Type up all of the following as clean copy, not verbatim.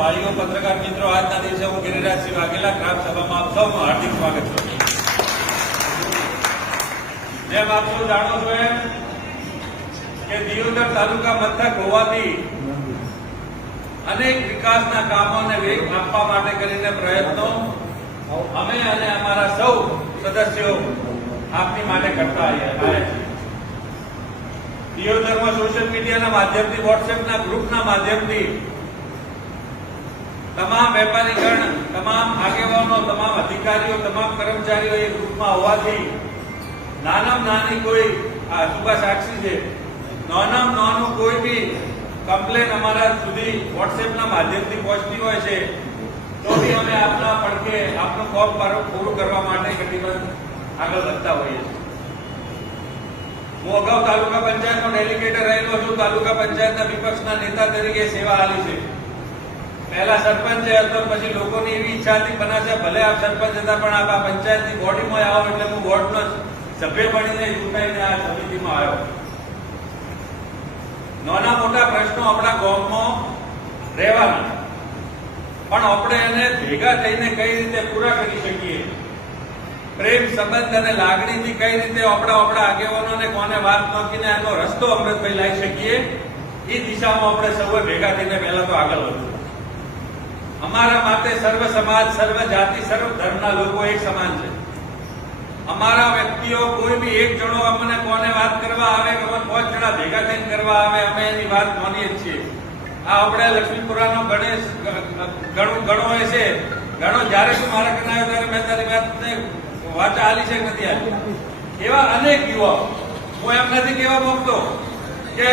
ભાઈઓ, પત્રકાર મિત્રો, આજના દિવસે હું ગિરિરાજસિંહ વાઘેલા ગ્રામ સભામાં આપ સૌનું હાર્દિક સ્વાગત કરું છું. જેમ આપ સૌ જાણો છો એમ કે દિયોદર તાલુકા મથક હોવાથી અનેક વિકાસના કામોને વેગ આપવા માટે કરીને પ્રયત્નો અમે અને અમારા સૌ સદસ્યો આપની માટે કરતા આવ્યા છીએ. દિયોદરમાં સોશિયલ મીડિયાના માધ્યમથી, વોટ્સએપના ગ્રુપના માધ્યમથી તમામ વેપારીગણ, તમામ આગેવાનો, તમામ અધિકારીઓ, તમામ કર્મચારીઓ એ ગ્રુપમાં હોવાથી નાનામાં નાની કોઈ આ સુભા સાક્ષી છે, નાનામાં નાનું કોઈ બી કમ્પ્લેન અમારા સુધી વોટ્સએપના માધ્યમથી પહોંચતી હોય છે તો બી અમે આપના પડકે આપનું કામ પૂરું કરવા માટે કટિબદ્ધ આગળ વધતા હોઈએ છીએ. હું અગાઉ તાલુકા પંચાયતનો ડેલિગેટર રહેલો છું. તાલુકા પંચાયતના વિપક્ષના નેતા તરીકે સેવા આપી છે. પહેલા સરપંચ હતો, પછી લોકોની એવી ઈચ્છા હતી બના છે ભલે આપ સરપંચ હતા પણ આપ આ પંચાયતની બોડીમાં આવો એટલે હું વોર્ડનો સભ્ય બનીને ચૂંટાઈને આ સમિતિમાં આવ્યો. નાના મોટા પ્રશ્નો આપણા ગામમાં રહેવાના, પણ આપણે એને ભેગા થઈને કઈ રીતે પૂરા કરી શકીએ, પ્રેમ સંબંધ અને લાગણીથી કઈ રીતે આપણા આગેવાનોને કોને વાત નોખીને એનો રસ્તો અમૃતભાઈ લાવી શકીએ, એ દિશામાં આપણે સૌએ ભેગા થઈને પહેલા તો આગળ વધવું. અમારા માટે સર્વ સમાજ, સર્વ જાતિ, સર્વ ધર્મના લોકો એક સમાન છે. અમારા વ્યક્તિઓ કોઈ બી એક જણો અમને કોને વાત કરવા આવે કે 5 જણા ભેગા થઈને કરવા આવે, અમે એની વાત માનીએ જ છીએ. આ આપણે લક્ષ્મીપુરાનો ગણેશ ગણો હોય છે, ગણો જયારે તું મારા કને આવ્યો ત્યારે મેં તારી વાતને વાચા આલી છે નથી આલી. એવા અનેક યુવાઓ, હું એમ નથી કહેવા માંગતો કે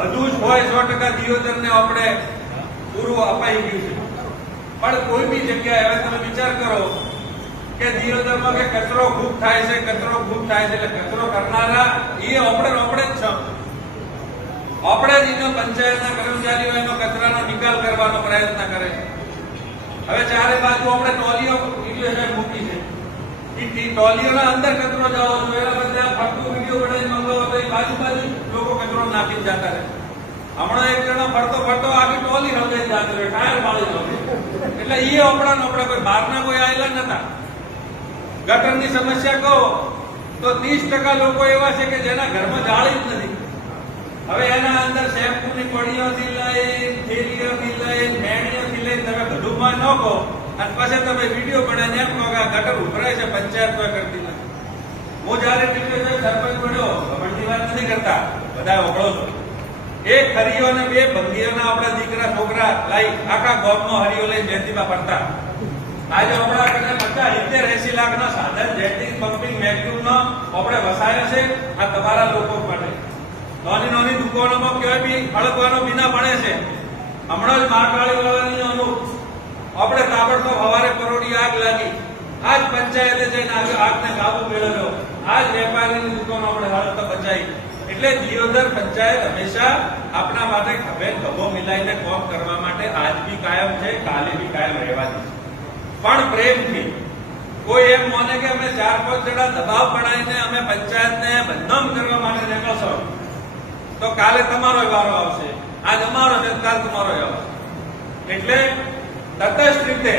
બધું જ હોય 100% દિયોદરને આપણે પૂરું અપાઈ ગયું છે, પણ કોઈ બી જગ્યાએ હવે તમે વિચાર કરો કે દિયોદરમાં કે કચરો ખૂબ થાય છે, કચરો ખૂબ થાય છે, એટલે કચરો કરનારા એ આપણે જ છે. આપણે જ એનો પંચાયતના કર્મચારીઓ એનો કચરાનો નિકાલ કરવાનો પ્રયત્ન કરે છે. હવે ચારે બાજુ આપણે ટોલીઓ મૂકી છે, એ ટોલીઓના અંદર કચરો જવો જોઈએ, એના બદલે ફરતું વિડીયો બનાવીને મંગાવો તો એ બાજુ લોકો કચરો નાખીને જતા રહે. હમણાં એક જણો ફરતો આખી ટોલી હલવાઈ જતો રહે, ટાયર પાડી દો. એટલે એ આપણે કોઈ બહારના કોઈ આવેલા નતા. ગટરની સમસ્યા કહો તો 30% લોકો એવા છે કે જેના ઘરમાં જાળી જ નથી. હવે એના અંદર શેમ્પૂની પડીઓથી લઈ, થેલીઓથી લઈ, મેણીઓથી લઈ તમે બધું નાખો અને પછી તમે વિડીયો બનાવીને એમ કહો કે આ ગટર ઉભરાય છે, પંચાયત કોઈ કરતી નથી. હું જયારે સરપંચ બન્યો, ઘમંડની વાત નથી કરતા, બધા ઓગળો છો. એક હરિયો અને 2 ભંગીઓના આપણા દીકરા છોકરા લાઈ આખા ગામનો હરિયો લઈ જયંતીમાં ફરતા. આજે આપણા કને 50-80 લાખના સાધન જેટિંગ, પમ્પિંગ, વેક્યુમનો આપણે વસાયા છે. આ તમારા લોકો માટે નાની દુકાનોમાં ક્યાંય બી અળગવાનો વિના ભણે છે. હમણાં જ મારવાળી વાળાની આપણે તાબડતોબ સવારે પરોડી આગ લાગી, આજ પંચાયતે જઈને આગને કાબુ મેળવ્યો, આજ વેપારીની દુકાનો આપણે હાલત બચાવી. એટલે દિયોદર પંચાયત હંમેશા આપણા માટે ખભે ખભો મિલાઈને કામ કરવા માટે આજ બી કાયમ છે, કાલે બી કાયમ રહેવાની છે, પણ પ્રેમથી. કોઈ એમ માને કે અમે 4-5 જણા દબાવ બનાવીને અમે પંચાયતને બદનામ કરવા માટે નીકળશો તો કાલે તમારો વારો આવશે, આજ અમારો છે, કાલ તમારો આવશે. એટલે તટસ્થ રીતે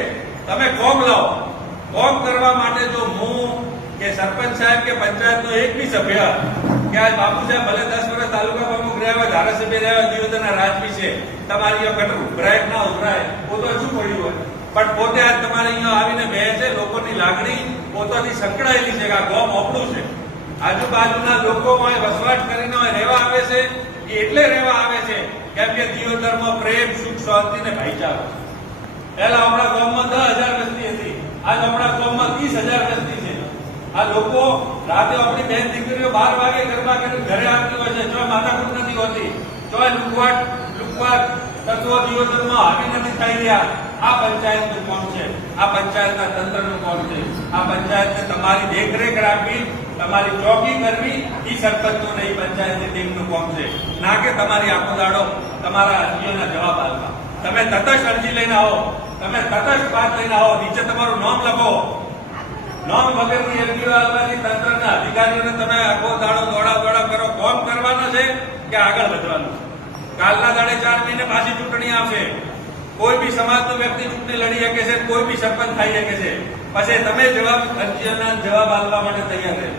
તમે કોમ લાવો. કોમ કરવા માટે જો હું કે સરપંચ સાહેબ કે પંચાયતનો એક બી સભ્ય કે આજ બાપુ સાહેબ ભલે 10 વર્ષ તાલુકા પ્રમુખ રહ્યા હોય, ધારાસભ્ય રહ્યા હોય, દિયોદરના રાજવી છે, તમારી ગટર ઉભરાય ના ઉભરાય પોતો શું પડ્યું હોય, પણ પોતે આજ તમારે અહીંયા આવીને બે છે. લોકોની લાગણી પોતાથી સંકળાયેલી છે કે આ ગામ આપણું છે. આજુબાજુના લોકો વસવાટ કરીને રહેવા આવે છે, એ એટલે રહેવા આવે છે કેમ કે દિયોદરમાં પ્રેમ, સુખ, શાંતિ ને ભાઈચારો છે. પહેલા આપણા ગામમાં 10,000 વસ્તી હતી, આજ આપણા ગામમાં 30,000 વસ્તી છે. આ લોકો રાતે આપણી બેન દીકરીઓ 12 વાગે ગરબા કરીને ઘરે આવતી હોય છે, જો માથાકૂટ નથી હોતી, જો લુકવાટ તત્વો દિયોદરમાં હાવી નથી થઈ રહ્યા. આ પંચાયતનું કામ છે, આ પંચાયતના તંત્રનું કામ છે. આ પંચાયતને તમારી દેખરેખ રાખવી, તમારી ચોકી કરવી, એ સરપંચનું નહીં, પંચાયતની ટીમનું કામ છે. ના કે તમારી આખો દાડો તમારા અરજીઓના જવાબ આપવા. તમે તટસ્થ અરજી લઈને આવો, તમે તટસ્થ વાત લઈને આવો, નીચે તમારું નામ લખો. નામ વગરની અરજીઓ આવવાની તંત્રના અધિકારીઓને તમે આખો દાડો દોડા કરો. કામ કરવાનો છે કે આગળ વધવાનું છે? કાલના દાડે 4 મહિને પાછી ચૂંટણી આવશે. કોઈ બી સમાજનો વ્યક્તિ ચૂંટણી લડી શકે છે, કોઈ બી સરપંચ થઈ શકે છે. પછી તમે અરજીઓના જવાબ આપવા માટે તૈયાર રહે.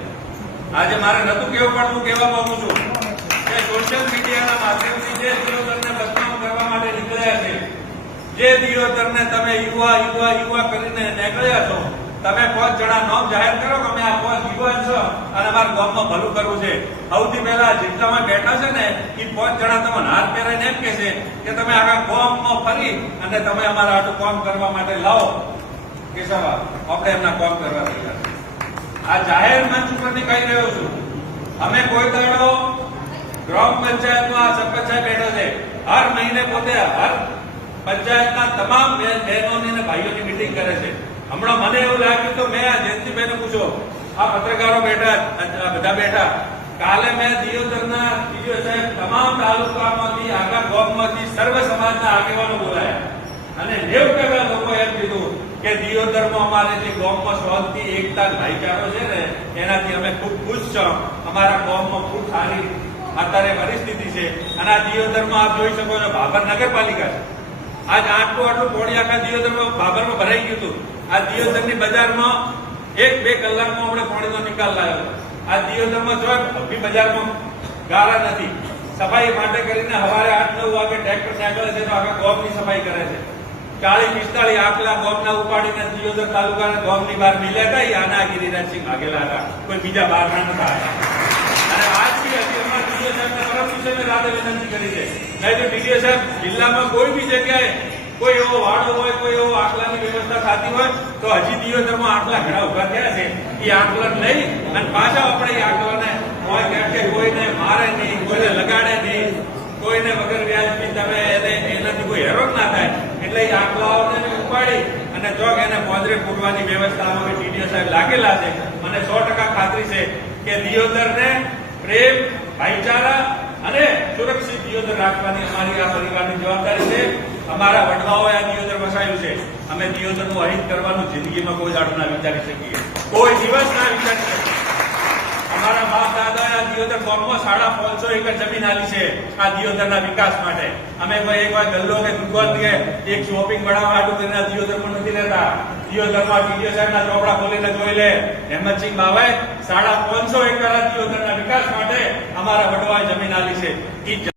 આજે મારે નતું કેવું પણ હું કહેવા માંગુ છું કે સોશિયલ મીડિયાના માધ્યમથી જે દિયોદરને બદનામ કરવા માટે નીકળ્યા છે, જે દિયોદરને તમે યુવા કરીને નીકળ્યા છો, તમે 5 જણા નામ જાહેર કરો કે અમે આ 5 યુવાન છો અને અમારા ગામમાં ભલું કરવું છે. સૌથી પહેલા જેટલામાં બેઠા છે ને એ 5 જણા તમને હાથ પહેરાઈને એમ કે છે કે તમે આખા ગામમાં ફરી અને તમે અમારા આટલું કામ કરવા માટે લાવો કે સવા આપણે એમના કામ કરવા તૈયાર. આ જાહેર મંચ ઉપરથી કહી રહ્યો છું. અમે કોઈ દાડો ગ્રામ પંચાયતમાં આ સરપંચ સાહેબ બેઠો છે, હર મહિને પોતે હર પંચાયતના તમામ બહેનોની અને ભાઈઓની મીટિંગ કરે છે. હમણાં મને એવું લાગ્યું તો મેં આ જયંતિભાઈને પૂછો, આ પત્રકારો બેઠા, બધા બેઠા, કાલે મેં દિયોદરના ટીડીઓ સાહેબ તમામ તાલુકામાંથી આખા ગામમાંથી સર્વ સમાજના આગેવાનો બોલાયા અને 90% લોકો એમ કીધું કે દિયોદરમાં અમારે જે ગામમાં શાંતિ, એકતા, ભાઈચારો છે ને એનાથી અમે ખૂબ ખુશ છો. અમારા ગામમાં ખૂબ સારી અત્યારે પરિસ્થિતિ છે અને આ દિયોદરમાં આપ જોઈ શકો છો ભાભર નગરપાલિકા છે. આજ આટલું પોણી આખા દિયોદરમાં ભાભરમાં ભરાઈ ગયું હતું. આ દિયોદરની બજારમાં 1-2 કલાકમાં આપણે પાણીનો નિકાલ લાવ્યો. આ દિયોદરમાં જો અભી બજારમાં ગારા નથી. સફાઈ માટે કરીને સવારે 8-9 વાગે ટ્રેક્ટર નીકળે છે તો આખા ગામની સફાઈ કરે છે. 40-45 આખલા ગામના ઉપાડીને દિયોદર તાલુકાના ગામની બહાર મિલ્યા હતા. એ આના ગિરિરાજસિંહ ભાગેલા હતા, કોઈ બીજા બહાર ના હતા. અને આજથી હજી અમારા ડીડીઓ સાહેબને પરમ દિવસે મેં રાતે વિનંતી કરી છે, નહીં તો ડીડીઓ સાહેબ જિલ્લામાં કોઈ બી જગ્યાએ કોઈ એવો વાડો હોય, કોઈ એવો આખલાની વ્યવસ્થા થતી હોય તો હજી દિયોદરમાં આખલા ઘણા ઉભા થયા છે. એ આખલા લઈ અને પાછા આપણે એ આખલાને હોય કે કોઈને મારે નહીં, કોઈને લગાડે નહીં, કોઈને વગર વ્યાજબી તમે એનાથી કોઈ હેરાન ના થાય એટલે એ આખલાઓને ઉપાડી અને ચોક એને પોંદરે પૂરવાની વ્યવસ્થામાં ટીડીઓ સાહેબ લાગેલા છે. મને 100% ખાતરી છે કે દિયોદરને પ્રેમ, ભાઈચારા અને સુરક્ષિત દિયોદર રાખવાની અમારી આ પરિવારની જવાબદારી છે. અમારા વડવાઓએ આ દિયોદર વસાયું છે. અમે દિયોદરનું અહિત કરવાનું જિંદગીમાં કોઈ દાડો ના વિચારી શકીએ, કોઈ દિવસ ના વિચારી શકીએ. અમારા બાપ દાદાએ આ દિયોદર ગામમાં 550 એકર જમીન આલી છે આ દિયોદરના વિકાસ માટે. અમે કોઈ એક વાર ગલ્લો કે દુકાન કે એક શોપિંગ બનાવવા હાટુ કરીને આ દિયોદરમાં નથી રહેતા. દિયોદરમાં ટીડીઓ સાહેબના ચોપડા ખોલીને જોઈ લે. હેમંતસિંહ બાવાએ 550 એકર આ દિયોદરના વિકાસ માટે અમારા વડવાએ જમીન આલી છે.